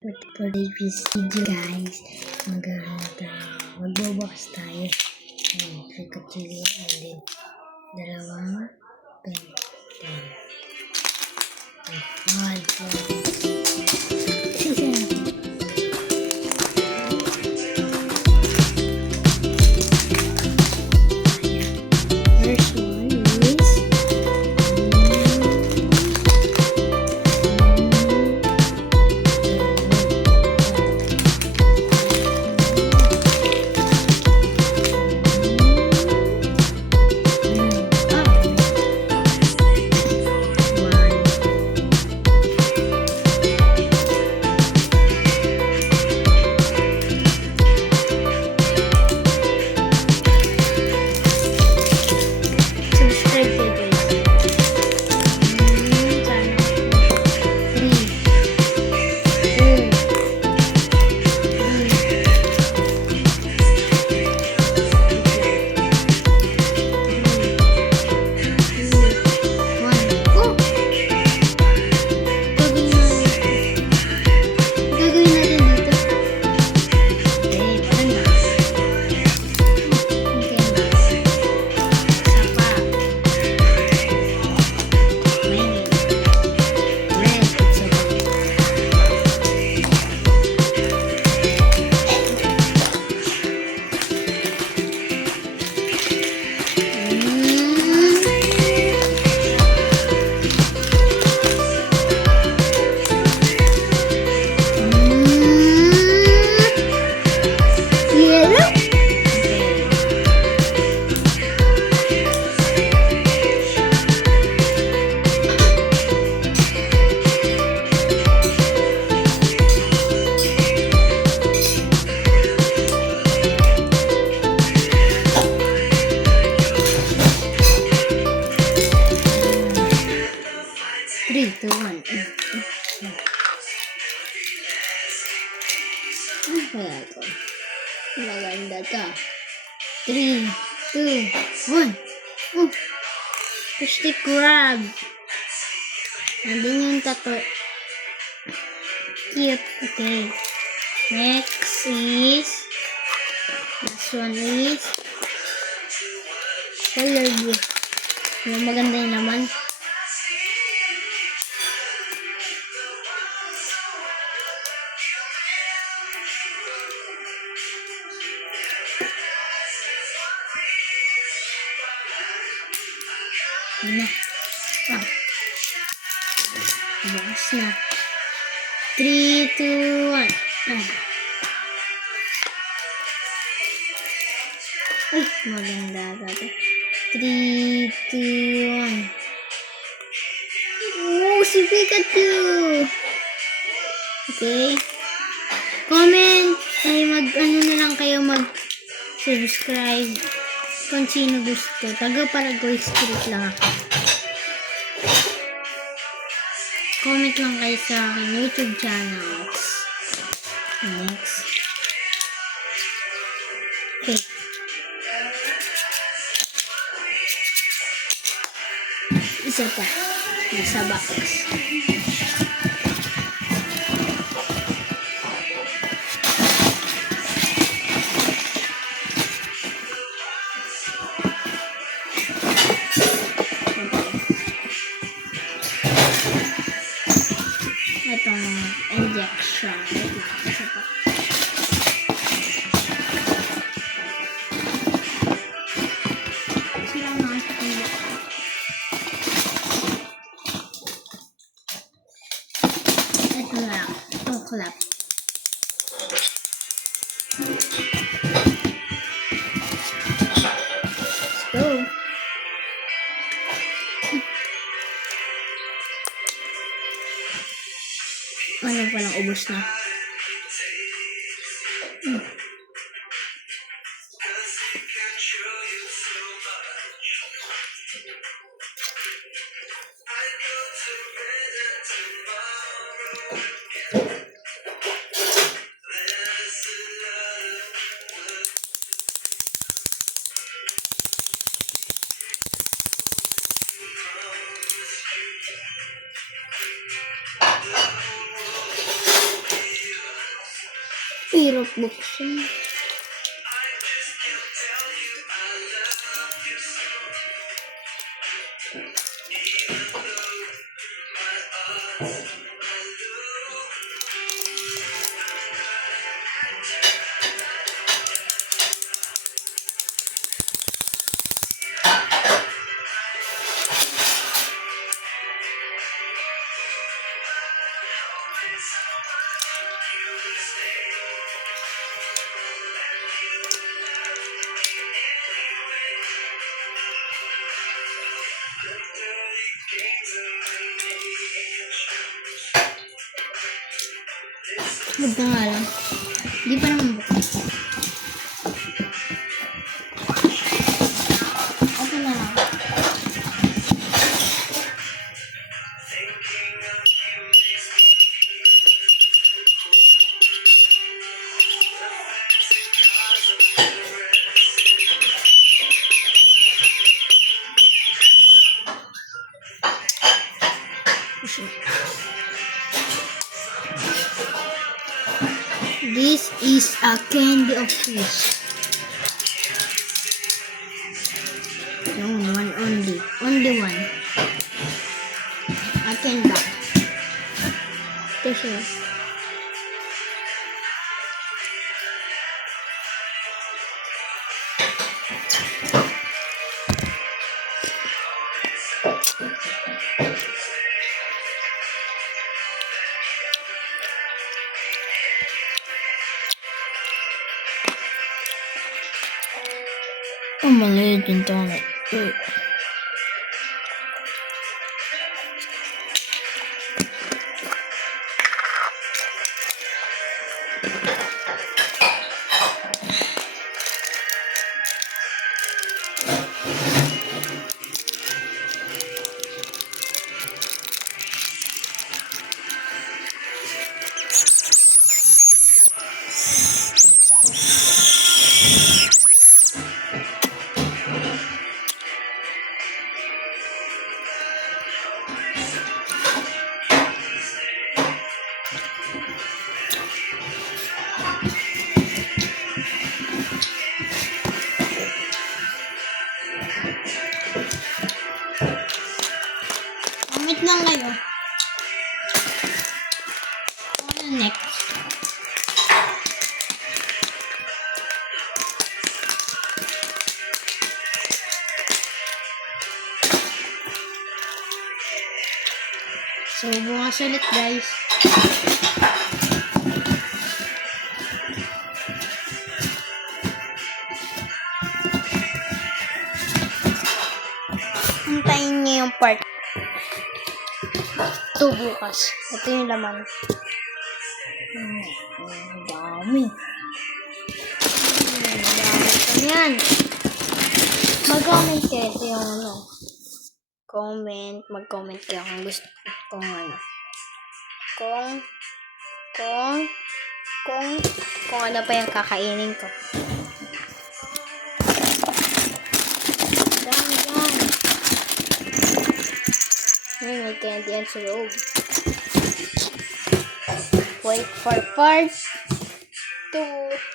For this video guys, magbubukas tayo ng kutsilyo and then dalawang pen. First one is three, two, one. Kaya ito. Maganda ka. 3, 2, 1. Push the grab. Nandun yung tato. Cute. Okay. Next is this one is color blue. Yung maganda yun naman. Bukas na. 3, 2, 1. Ay, maganda ito. 3, 2, 1. Oh, si Pikachu! Okay. Comment. Ay, na lang kayo mag-subscribe. Kung sino gusto. Taga-Paraguay Street lang ako. Comment lang kayo sa aking YouTube channel. Next. Okay. Isa pa. Nasa box. Itong injection. Isa pa. Silang mga injection. Ito na lang. Itong clap. Let's go. Ano palang ubos na. Hirap buksan. Huwag na nga lang. Di pa naman bukas. Open na lang. This is a candy of fish. No, one only. Only one. I can buy. This is. Oh, maliit yung donut. Comment lang kayo. Ano next? So, bukas ulit guys. Hintayin niyo yung part 2 bukas. Ito yung laman. Ang dami. Dami yan. Mag-comment kayo. Ito yung ano. Mag-comment kayo kung gusto kung ano. Kung ano pa yung kakainin ko. Dami yan. May candy yan sa loob. Wait for part 2.